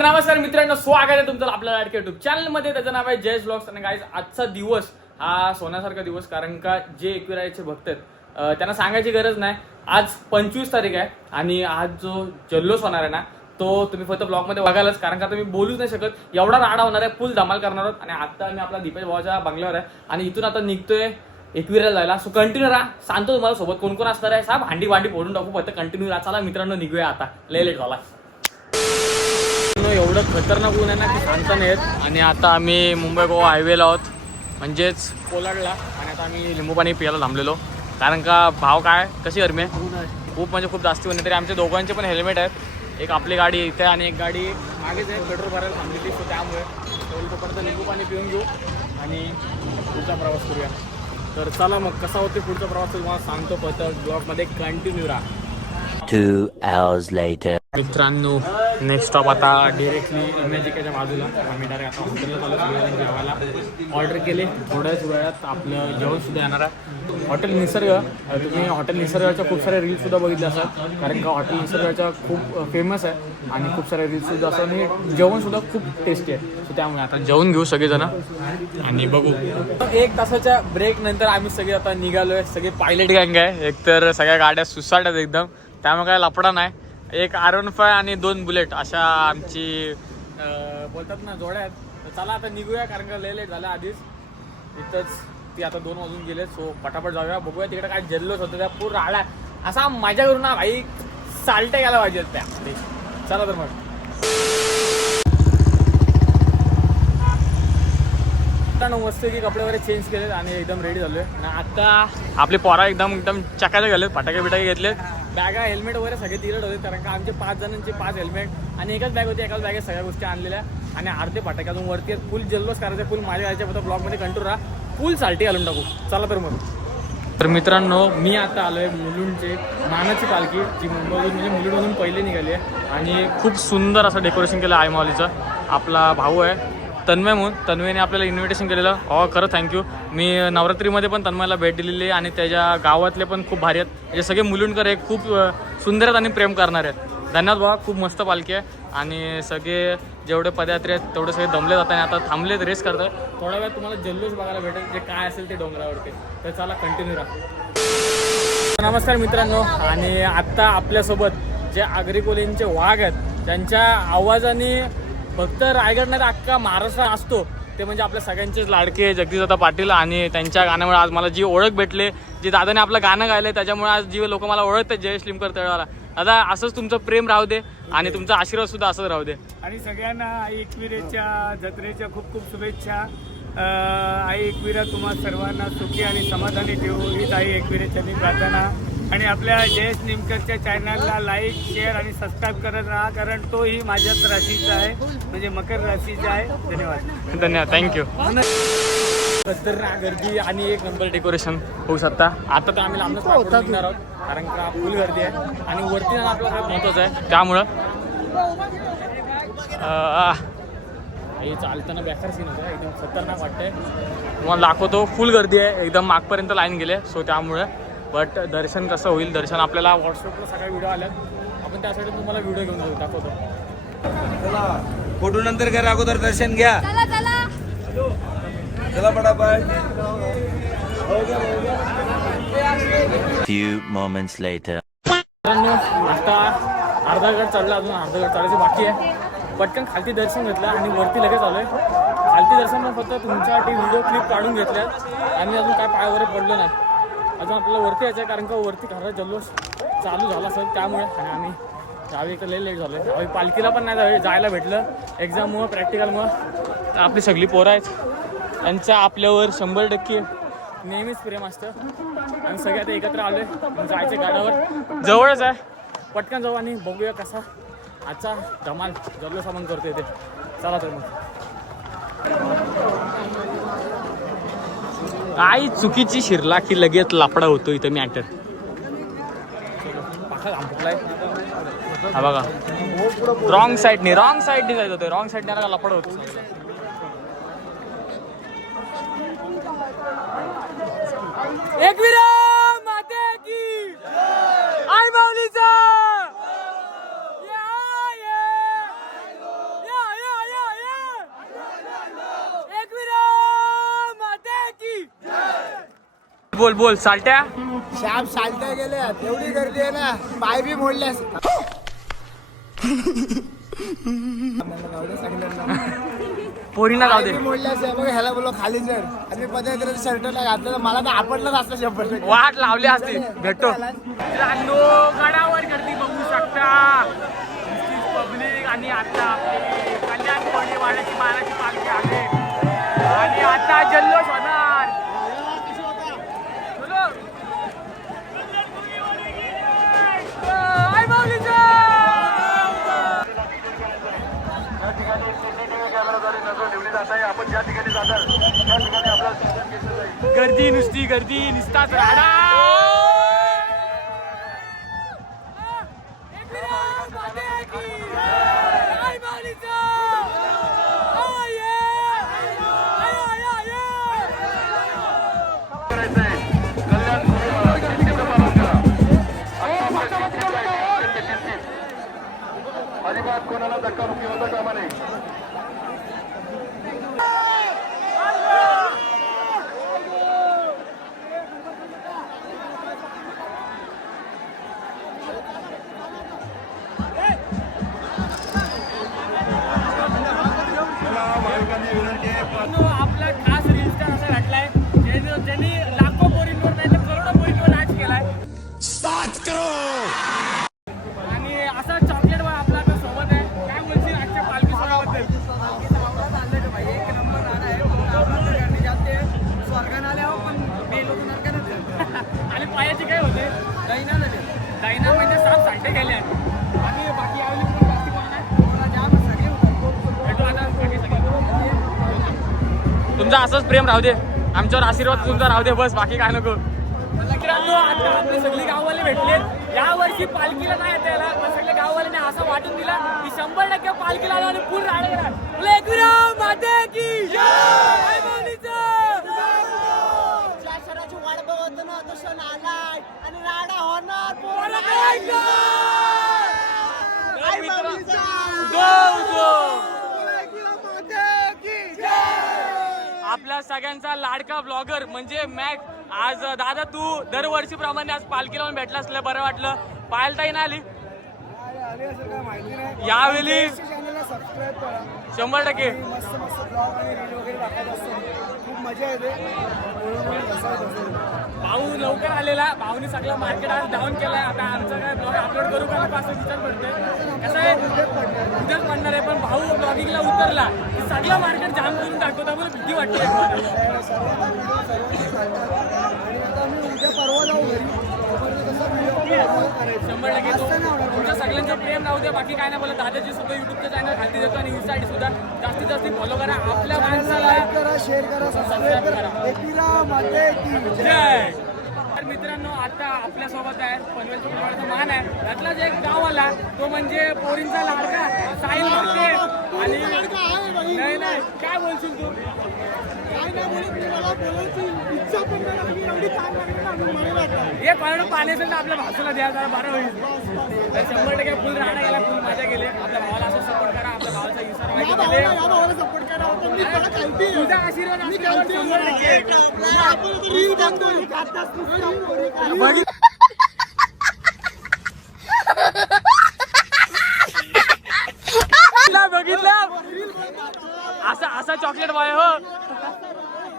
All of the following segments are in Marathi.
तर नमस्कार मित्रांनो, स्वागत आहे तुमचं आपल्या लाडक्या युट्यूब चॅनलमध्ये. त्याचं नाव आहे जयेश ब्लॉग्स. आणि गाईज, आजचा दिवस हा सोन्यासारखा दिवस, कारण का जे एकविराचे भक्त आहेत त्यांना सांगायची गरज नाही. आज 25 तारीख आहे आणि आज जो जल्लोष होणार आहे ना, तो तुम्ही फक्त ब्लॉगमध्ये बघायलाच, कारण का तुम्ही बोलूच नाही शकत. एवढा राडा होणार आहे, फुल धमाल करणार आहोत. आणि आता मी आपला दीपेश भावाच्या बंगल्यावर आहे आणि इथून आता निघतोय एकविराला जायला. सो कंटिन्यू राहा, सांगतो तुम्हाला सोबत कोण कोण असणार आहे. साहेब भांडी फोडून टाकू, फक्त कंटिन्यू राहा. चला मित्रांनो, निघूया आता, लय लेट झाला. एवढं खतरनाक ऊन आहे ना की सांगता नाही येत. आणि आता आम्ही मुंबई गोवा हायवेला आहोत, म्हणजेच कोलाडला. आणि आता आम्ही लिंबू पाणी प्यायला थांबलेलो, कारण का भाव काय कशी गरमी आहे, खूप म्हणजे खूप जास्ती होणे. तरी आमच्या दोघांचे पण हेल्मेट आहेत. एक आपली गाडी इथे आणि एक गाडी मागेच आहे, पेट्रोल भरायला थांबलेली. सो त्यामुळे तोपर्यंत लिंबू पाणी पिऊन घेऊ आणि पुढचा प्रवास करूया. तर चला मग, कसा होते पुढचा प्रवास तुम्हाला सांगतो, फक्त ब्लॉगमध्ये कंटिन्यू राहा. 2 hours later. मित्रांनो, नेक्स्ट स्टॉप आता डिरेक्टली इमॅजिकेच्या बाजूला. आम्ही डायरेक्ट आता हॉटेलला चालू सगळ्यांना जेवायला ऑर्डर केले. थोड्याच वेळात आपलं जेवणसुद्धा येणार आहे. हॉटेल निसर्ग, तुम्ही हॉटेल निसर्गाच्या खूप साऱ्या रील्ससुद्धा बघितल्या असतात, कारण का हॉटेल निसर्गाच्या खूप फेमस आहे आणि खूप साऱ्या रील्ससुद्धा असं. आणि जेवणसुद्धा खूप टेस्टी आहे. सो त्यामुळे आता जेवण घेऊ सगळेजण आणि बघू. 1 तासाच्या ब्रेक नंतर आम्ही सगळे आता निघालो आहे. सगळे पायलट गँग आहे, एकतर सगळ्या गाड्या सुसाट आहेत एकदम, त्यामुळे काय लफडा नाही. एक R15 आणि 2 बुलेट अशा आमची बोलतात ना जोड्या आहेत. तर चला आता निघूया, कारण का लय लेट झालं आधीच. इथंच ती आता 2 वाजून गेले. सो पटापट जाऊया, बघूया तिकडे काय जल्लोष होतं. त्या पूर्ण राडा असा माझ्या करून ना भाई, साल्टे घ्यायला पाहिजेत त्या. चला तर मग. मस्त की कपडे वगैरे चेंज केलेत आणि एकदम रेडी झालोय. आणि आता आपले पोरा एकदम चकाचे झालेत, फटाके बिटाके घेतलेत, बॅगा हेल्मेट वगैरे सगळे तिरड होते, कारण का आमचे 5 जणांचे 5 हेल्मेट आणि एकच बॅग होती. एकाच बॅगेत सगळ्या गोष्टी आणलेल्या आणि अर्धे फटाके अजून वरती आहेत. फुल जल्लोष करायचं, फुल माझ्या यायच्या फक्त ब्लॉगमध्ये कंट्रोल राहा, फुल साल्टी घालून टाकू. चला तर मग. तर मित्रांनो, मी आता आलो आहे मुलुंडचे मानाची पालखी, जी मुंबईतून म्हणजे मुलुंडमधून पहिले निघाली आहे. आणि खूप सुंदर असं डेकोरेशन केलं आहे माऊलीचं. आपला भाऊ आहे तन्मय म्हणून, तन्मयने आपल्याला इन्व्हिटेशन केलेलं. खरं थँक्यू. मी नवरात्रीमध्ये पण तन्मयला भेट दिलेली आहे आणि त्याच्या गावातले पण खूप भारी आहेत. म्हणजे सगळे मुलुंडकर हे खूप सुंदर आहेत आणि प्रेम करणारे आहेत. धन्यवाद बाबा, खूप मस्त पालखी आहे. आणि सगळे जेवढे पदयात्री आहेत तेवढे सगळे दमले जातात आणि आता थांबलेत, रेस करतात. थोड्या वेळात तुम्हाला जल्लोष बघायला भेटेल, जे काय असेल ते डोंगरावरती. तर चला कंटिन्यू राहा. नमस्कार मित्रांनो, आणि आत्ता आपल्यासोबत जे आगरी कोल्हेंचे वाघ आहेत, त्यांच्या आवाजाने फक्त रायगड नाही तर अख्खा महाराष्ट्र असतो, ते म्हणजे आपल्या सगळ्यांचेच लाडके जगदीशदादा पाटील. आणि त्यांच्या गाण्यामुळे आज मला जी ओळख भेटले, जे दादाने आपलं गाणं गायलं, त्याच्यामुळे आज जी लोक मला ओळखतात, जयेश लिमकर तळेवाला. दादा, असंच तुमचं प्रेम राहू दे आणि तुमचा आशीर्वाद सुद्धा असंच राहू दे. आणि सगळ्यांना आई एकविरेच्या जत्रेच्या खूप खूप शुभेच्छा. आई एकविरा तुम्हा सर्वांना सुखी आणि समाधानी ठेवू, हीच आई एकविरेच्या दिन प्रार्थना. आणि आपल्या जयेश निमकरच्या चॅनलला लाईक, शेअर आणि सबस्क्राईब करत राहा, कारण तोही माझ्याच राशीचा आहे, म्हणजे मकर राशीचा आहे. धन्यवाद, थँक्यू. खतरनाक गर्दी आणि एक नंबर डेकोरेशन होऊ शकता. आता तर आम्ही लांबच निघणार आहोत, कारण का फुल गर्दी आहे आणि वरती जाणं आपलं खूप महत्त्वाचं आहे. त्यामुळं हे चालताना बेकार सीन होतं, एकदम खतरनाक वाटतंय. तुम्हाला दाखवतो, फुल गर्दी आहे, एकदम मागपर्यंत लाईन गेले. सो त्यामुळे बट दर्शन कसं होईल, दर्शन आपल्याला व्हॉट्सअपला सगळ्या व्हिडिओ आल्यात, आपण त्यासाठी तुम्हाला व्हिडिओ घेऊन जाऊ, दाखवतो. फोटो नंतर करा, अगोदर दर्शन घ्या. चला पटापट. Few moments later. आता अर्धा गट चढला, अजून अर्धा गट चढायचं बाकी आहे. पटकन खालती दर्शन घेतलं आणि वरती लगेच आलोय. खालती दर्शन मग फक्त तुमच्यासाठी व्हिडिओ क्लिप काढून घेतल्यात आणि अजून काय पाय वगैरे पडलं नाही. अजून आपल्याला वरती यायचं आहे, कारण का वरती खरं जल्लोष चालू झाला असेल त्यामुळे. आणि आम्ही त्यावेळी तर लय लेट झालो आहे. त्यावेळी पालखीला पण नाही जायला भेटलं, एक्झाममुळं, प्रॅक्टिकलमुळं. आपली सगळी पोरं आहेत, त्यांचं आपल्यावर 100% नेहमीच प्रेम असतं. आणि सगळ्यात एकत्र आले, जायचं गाड्यावर, जवळच आहे, पटकन जाऊ आणि बघूया कसा आजचा धमाल जल्लोष आपण करतो इथे. चला तर मग. आई चुकीची शिरला की लगेच लापडा होतो इथं मॅटर. हा बघा, रॉंग साईडने जायचं होतं, रॉंग साईडने लापडा होतो. एकविरा माते की आई माऊलीचा बोल बोल साल्ट्या श्याम चालत्या गेल्या एवढी गर्दी आहे ना पाय बी मोडल्यास पोरीना जाऊ दे मोडल्यास बघ ह्याला बोलो खाली चढ आणि पदयात्रेचा शर्ट नाही घातलं तर मला तर आपडलंच असतं 100%. वाट लावली असती भेटतो मित्रांनो, गडावर गर्दी बघू शकता पब्लिक. आणि आता आपली कल्याण कोळीवाड्याची महाराची पालखी आली आणि आता जल्लोष होणार. चलो. आई माऊलीचं! गर्दी नुसती गर्दी नुसताच राडा. अजिबात कोणाला धक्काबुक्की होता कामा नये. आपला खास रील स्टार असा घातलाय ज्यांनी लाखो पोरींवर नाही तर करोडो पोरींवर नाच केलाय. आणि असा चॉकलेट वर आपला आता सोबत आहे. काय बोलशील आजच्या पालखी सोहळ्याबद्दल? आणि पायाची काय होते दैना म्हणजे साप सांडे गेले आणि बाकी आवली पण जास्ती कोण आहे भेटू आता बाकी सगळे. तुमचा असंच प्रेम राहू दे, आमच्यावर आशीर्वाद तुमचा राहू दे, बस बाकी काय नको. मित्रांनो, आता आपले सगळे गाववाले भेटलेत. या वर्षी पालखीला नाही येता याला, पण सगळे गाववाल्यांनी असं वाटून दिला की 100% पालखीला आलो आणि पूर्ण राहणार. माते की जय! वाट बघतो ना तो सण आलाय आणि राडा होणार आपल्या सगळ्यांचा लाडका ब्लॉगर म्हणजे मॅक. आज दादा तू दरवर्षीप्रमाणे आज पालखी लावून भेटला असलं बरं वाटलं. पायलताई ना आली यावेळी 100%. मस्त मस्त ब्लॉग आणि रील वगैरे दाखवत असतो, खूप मजा येते. भाऊ लवकर आलेला, भाऊनी सगळं मार्केट आज डाऊन केलंय. आता आमचा काय ब्लॉग अपलोड करू का नको असं विचार पडतोय. कसं आहे उद्याच पडणार आहे, पण भाऊ ब्लॉगिंगला उतरला की सगळं मार्केट जाम करून टाकतो. मला भीती वाटते. आणि आता मी उद्या परवा जाऊ घरी 100%. तुमच्या सगळ्यांचं प्रेम राहू द्या, बाकी काय नाही बोला. दादाची सुद्धा युट्यूबचं चॅनल खालती देतो आणि इन्स्टा सुद्धा जास्तीत जास्त फॉलो करा. आपल्या माणसाला करा, शेअर करा, सबस्क्राईब करा. एकविरा माते की जय. तर मित्रांनो, आता आपल्यासोबत आहे पनवेलचा कुलवाड्याचा मान आहे. त्यातलाच एक गाव आला तो म्हणजे पोरींचा लाडका साहिल माते. आणि नाही नाही काय बोलशील तू? हे पाणी पाणी असेल ना आपल्या भाषेला द्या जरा बरं होईल. 100% फुल राहणं गेला, फुल मजा गेली. आपल्या भावाला असं सपोर्ट करा, आपल्या भावाचा विसर व्हायचा. तुझा आशीर्वाद असल्यावर 100%. बघितलं असा असा चॉकलेट बॉय हो.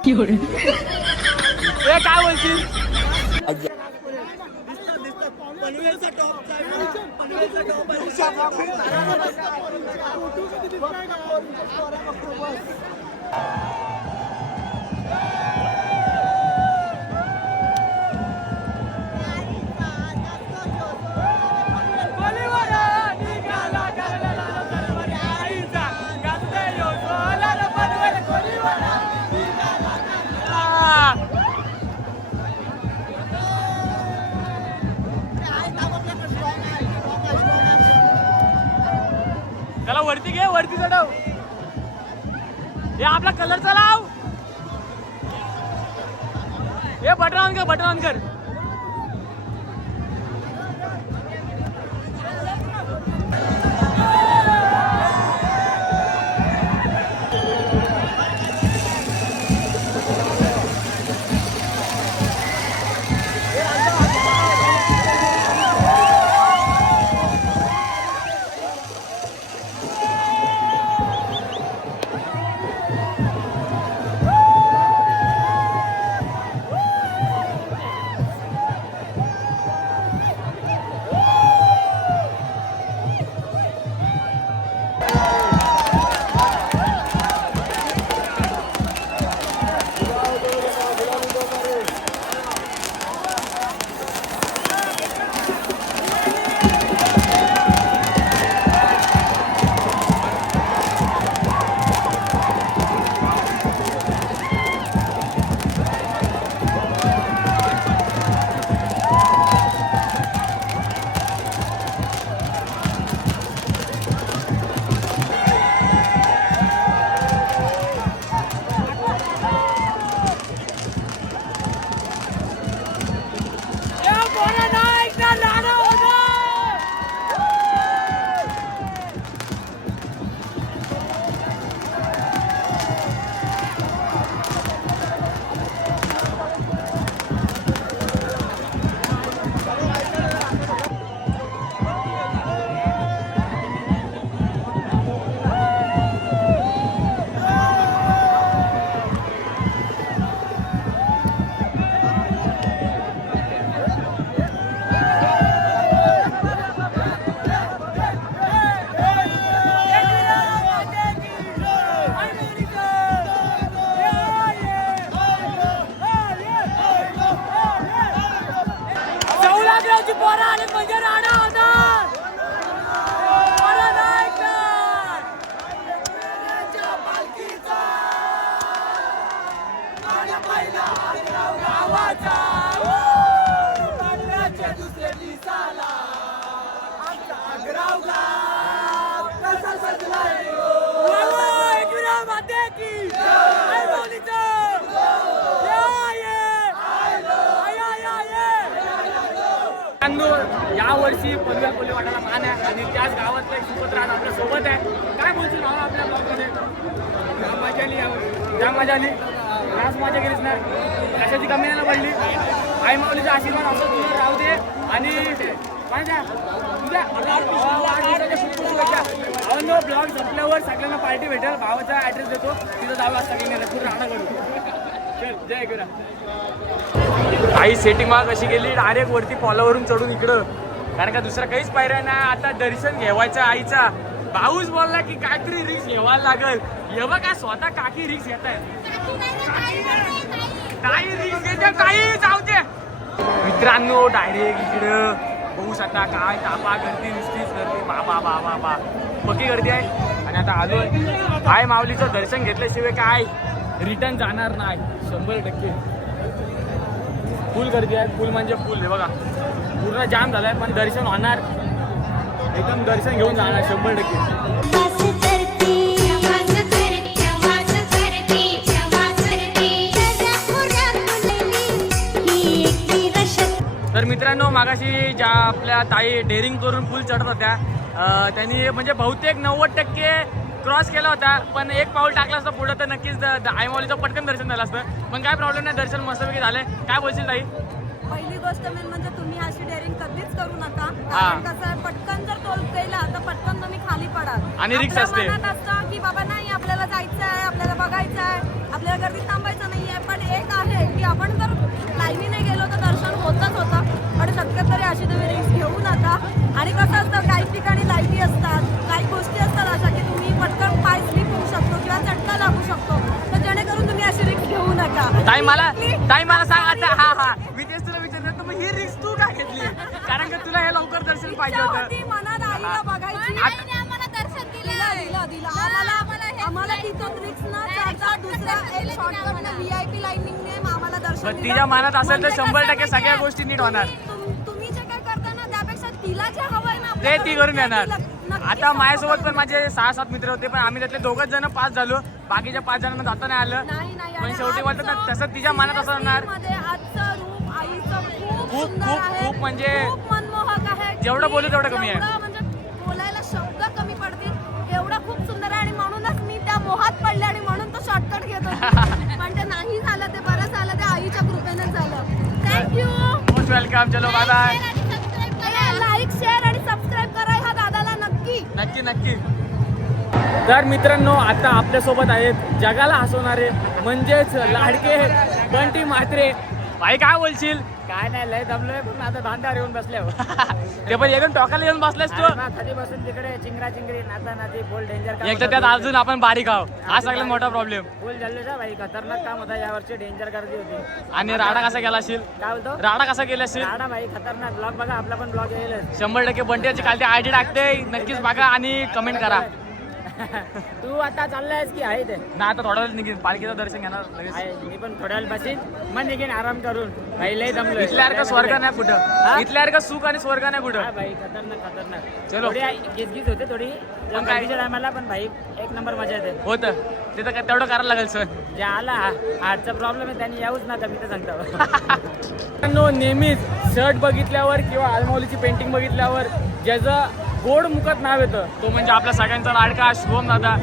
हे काय बोलशील? त्याला वरती घे, वरती चढव. हे आपला कलरचा लाव. हे बटन ऑन कर, बटन ऑन कर. आणि पनवेल कोल्हे वाटायला मान आहे आणि त्याच गावातला एक सुपुत्र आज आपल्या सोबत आहे. काय बोलशील नाव आपल्या ब्लॉगमध्ये? जाम मजा आली. खास मजा केलीच ना, कशाची कमी नाही पडली. आई माऊलीचा आशीर्वाद असं तुला राहू दे आणि तुझ्या ब्लॉग संपल्यावर सगळ्यांना पार्टी भेटेल. भावाचा ऍड्रेस देतो, तिथं जावं असतं की नाही पूर्ण राणा करू. चल जय गुरा. आई सेटिंग माग कशी गेली डायरेक्ट वरती फॉलोवरून चढून इकडं, कारण का दुसरा काहीच पाहिजे ना. आता दर्शन घ्यावायचं आईचा. भाऊच बोलला की काहीतरी रिक्स घ्यावायला लागल. हे बघा स्वतः काकी रिक्स घेत आहे. काही रिक्स घेते काही जाऊ दे. मित्रांनो डायरेक्ट इकडं बघू शकता काय तापा गर्दी नुसतीच गर्दी. बाबा बाबा बा पक्की गर्दी आहे. आणि आता आलोय आई माऊलीचं दर्शन घेतल्याशिवाय काय रिटर्न जाणार नाही 100%. फुल गर्दी आहे, फुल म्हणजे फुल. हे बघा पूर्ण जाम झालाय पण दर्शन होणार एकदम. दर्शन घेऊन जाणार 100%. तर मित्रांनो मागाशी ज्या आपल्या ताई डेअरिंग करून फुल चढत होत्या त्यांनी म्हणजे बहुतेक 90% क्रॉस केला होता. पण एक पाऊल टाकलं असतं पुढं तर नक्कीच आई माऊलीचं पटकन दर्शन झालं असतं. पण काय प्रॉब्लेम नाही, दर्शन मस्तपैकी झालंय. काय बोलशील ताई? पहिली गोष्ट मेन म्हणजे तुम्ही अशी डेअरिंग कधीच करू नका. कारण कसं आहे, पटकन जर टोल केला तर पटकन तुम्ही खाली पडाल. आणि रिक्स असते. आपल्या मनात असतं की बाबा नाही आपल्याला जायचं आहे, आपल्याला बघायचं आहे, आपल्याला गर्दीत थांबायचं नाही आहे. पण एक आहे की आपण जर लाईनीने गेलो तर दर्शन होतच होतं. पण शक्यतो तरी अशी तुम्ही रिक्स घेऊ नका. आणि कसं असतं काही ठिकाणी लाईटी असतात, काही गोष्टी असतात अशा की तुम्ही पटकन पाय स्लिप होऊ शकतो किंवा चटका लागू शकतो. तर जेणेकरून तुम्ही अशी रिक्स घेऊ नका. ताई मला सांग आता. हा मी तेच तुला विचारलं तर मग ही रिस्क तू का घेतली? कारण की तुला हे लवकर दर्शन पाहिजे होतं. मनात आईला बघायची. आम्हाला दर्शन दिलं. आम्हाला तिथून रिक्स न जाता दुसऱ्या एक शॉर्टकट VIP लाईनिंगने आम्हाला दर्शन पण दिलं. तिच्या मनात असेल तर म्हणजे 100% कसं सगळ्या माहितीये? गोष्टी नीट होणार. तुम्ही जे काय करता ना त्यापेक्षा तिला जे हवंय ना ते ती करून येणार. नक्कीच आता माझ्यासोबत पण माझे 6-7 मित्र होते पण आम्ही त्यातले 2 जण पास झालो. बाकीच्या 5 जणांना जाता नाही आलं. नाही. पण आणि शेवटी बोलतात ना, आजचं तसं तिच्या मनात असणार. मध्ये आजचं रूप आईचं खूप खूप सुंदर खूप आहे. खूप म्हणजे खूप मनमोहक आहे. जेवढं बोलू तेवढं कमी आहे. जेवढं म्हणजे बोलायला शब्द कमी पडतील एवढं खूप सुंदर आहे. आणि म्हणूनच मी त्या मोहात पडले आणि म्हणून तो शॉर्टकट घेत होते. पण ते नाही झालं, ते बरं झालं, ते आईच्या कृपेने झालं. थँक्यू. Most welcome. चलो बाय बाय. लाईक शेअर आणि सबस्क्राईब करा ह्या दादाला नक्की. नक्की. तर मित्रांनो आता आपल्यासोबत आहेत जगाला हसवणारे म्हणजेच लाडके बंटी म्हात्रे. भाई काय बोलशील? काय नाही लय दमलोय पण आता बांधावर येऊन बसले. ते पण एकदम टोकाला येऊन बसलास तू. कधी बसून तिकडे चिंगरा चिंगरी नाता नाती फुल डेंजर. एक तर त्यात अजून आपण बारीक आहोत. हा सगळ्यात मोठा प्रॉब्लेम. फुल झाले भाई, खतरनाक काम होता यावर्षी. डेंजर गर्दी होती. आणि राडा कसा केला असेल? काय बोलतो? राडा कसा केला असेल? राडा भाई खतरनाक. ब्लॉग बघा, आपला पण ब्लॉग येईल. 100% बंटीची खालती आयडी टाकते, नक्कीच बघा आणि कमेंट करा. तू आता चाललायस की आहे ते? ना आता थोडा वेळ निघेन, पालखीचं दर्शन घेणार लगेच. आहे, मी पण थोड्या वेळ बसीन मग निघेन आराम करून. भाई लय जमलोय. इथल्यासारखं स्वर्ग नाही कुठं. इथल्यासारखं सुख आणि स्वर्ग नाही कुठं. हा भाई खतरनाक. चलो. थोडी गिजगिज होते थोडी पण काय? टायमाला, पण भाई एक नंबर मजा येते. होतं ते तर तेवढं करायला लागेल सर. जे आला हार्टचा प्रॉब्लेम आहे त्यांनी येऊच नका, मी तर सांगतो. नेहमीच शर्ट बघितल्यावर किंवा आलमाऊलीची पेंटिंग बघितल्यावर ज्याचं गोड मुखत नाव येतं तो म्हणजे आपल्या सगळ्यांचा लाडका शुभम दादा,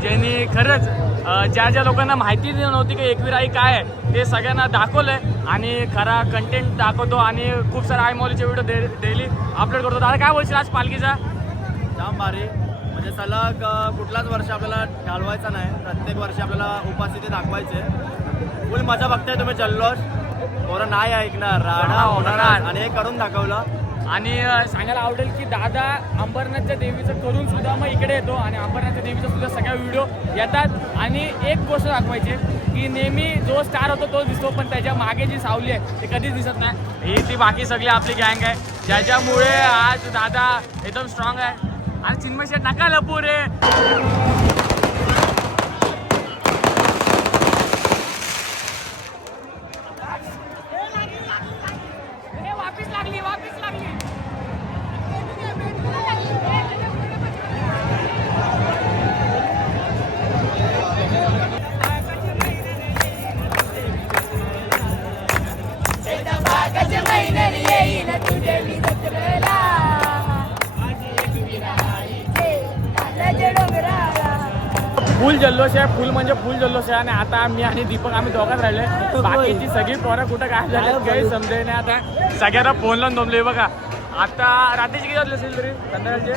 ज्यांनी खरंच ज्या लोकांना माहिती नव्हती की एकवीर आई काय आहे ते सगळ्यांना दाखवलंय आणि खरा कंटेंट दाखवतो आणि खूप सारा आई माऊलीचे व्हिडिओ डेली अपलोड करतो. दादा काय बोलशील आज पालखीचा? जाम भारी. म्हणजे सलग कुठलाच वर्ष आपल्याला घालवायचा नाही, प्रत्येक वर्षी आपल्याला उपासी ते दाखवायचे. फुल मजा बघताय तुम्ही. जल्लोष पोरं नाही ऐकणार, राडा होणार आणि हे करून दाखवलं. आणि सांगायला आवडेल की दादा अंबरनाथच्या देवीचं करून सुद्धा मग इकडे येतो आणि अंबरनाथच्या देवीचा सुद्धा सगळ्या व्हिडिओ येतात. आणि एक गोष्ट दाखवायची की नेहमी जो स्टार होतो तो दिसतो पण त्याच्या मागे जी सावली आहे ते कधीच दिसत नाही. ही ती बाकी सगळी आपली गँग आहे ज्याच्यामुळे आज दादा एकदम स्ट्रॉंग आहे. आणि चिन्मय शेठ नका लपू रे. महिन्याने येईल तुझे मी जत्रेला. फुल जल्लोष आहे, फुल म्हणजे फुल जल्लोष आहे. आणि आता मी आणि दीपक आम्ही दोघांच राहिले, बाकीची सगळी पोरं कुठं काय झालं काही समजे नाही. आता सगळ्यांना फोन लावून जमले बघा. आता रात्रीची किती वाजले असेल तरी संध्याकाळचे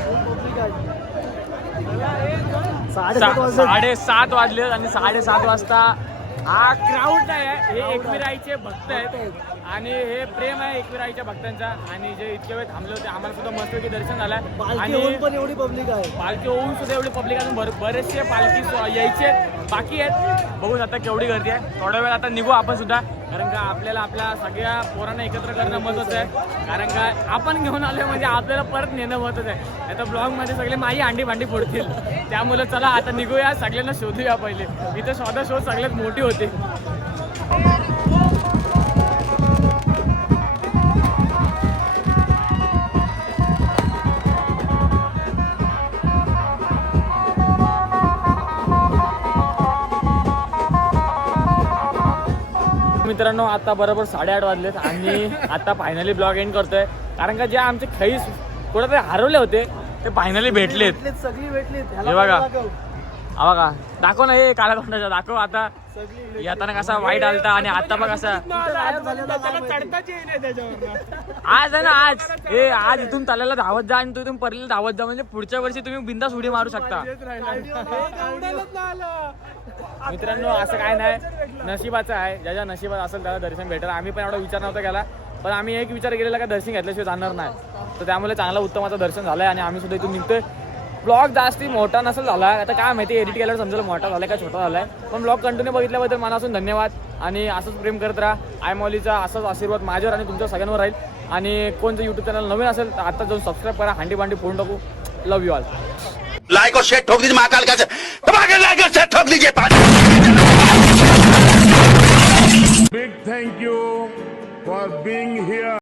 7:30 वाजले. आणि 7:30 वाजता हा क्राऊड नाही आहे, हे एकविराईचे भक्त आहेत आणि हे प्रेम आहे एकविराईच्या भक्तांचा. आणि जे इतके वेळ थांबले होते आम्हाला सुद्धा मस्तपैकी दर्शन झालं. आणि पण एवढी पब्लिक आहे, पालखी होऊन सुद्धा एवढी पब्लिक अजून बरेचसे पालखी यायचे बाकी आहेत. बघून आता केवढी गर्दी आहे. थोड्या वेळ आता निघू आपण सुद्धा, कारण का आपल्याला आपल्या सगळ्या पोरांना एकत्र करणं महत्त्वाचं आहे. कारण का आपण घेऊन आलो म्हणजे आपल्याला परत नेणं महत्त्वाचं आहे. आता ब्लॉगमध्ये सगळे माई अंडी भांडी फोडतील, त्यामुळे चला आता निघूया, सगळ्यांना शोधूया. पहिले इथे शोध सगळ्यात मोठी होती. मित्रांनो आता बरोबर 8:30 वाजलेत आणि आता फायनली ब्लॉग एंड करतोय. कारण का जे आमचे खैस कुठेतरी हरवले होते ते फायनली भेटलेत. सगळी भेटलीत. हे बघा, हा बघा, दाखव ना हे काळा कोंडाचा दाखव. आता येताना कसा वाईट आलता आणि आता बघ कसा आज आहे ना. आज इथून चालायला धावत जा आणि तू इथून परलीला धावत जा, म्हणजे पुढच्या वर्षी तुम्ही बिंदास उडी मारू शकता. मित्रांनो असं काय नाही, नशिबाचं आहे. ज्याच्या नशिबात असेल त्याला दर्शन भेटेल. आम्ही पण एवढा विचार नव्हता केला, पण आम्ही एक विचार केलेला का दर्शन घेतल्याशिवाय जाणार नाही. तर त्यामुळे चांगला उत्तमाचं दर्शन झालंय आणि आम्ही सुद्धा इथून निघतोय. ब्लॉग जास्ती मोठा नसेल झाला, आता काय माहिती एडिट केल्यावर समजेल मोठा झाला का छोटा झालाय. पण ब्लॉग कंटिन्यू बघितल्याबद्दल मनापासून धन्यवाद. आणि असंच प्रेम करत राहा. आय मौलीचा असाच आशीर्वाद माझ्यावर आणि तुमच्या सगळ्यांवर राहील. आणि कोणतं यूट्यूब चॅनल नवीन असेल तर आता जाऊन सबस्क्राईब करा, हांडी बांडी फोडून टाकू. लव यू ऑल. लाइक और शेयर ठोक दीजिए महाकाल का लाइक और शेयर ठोक दीजिए. Big thank you for being here.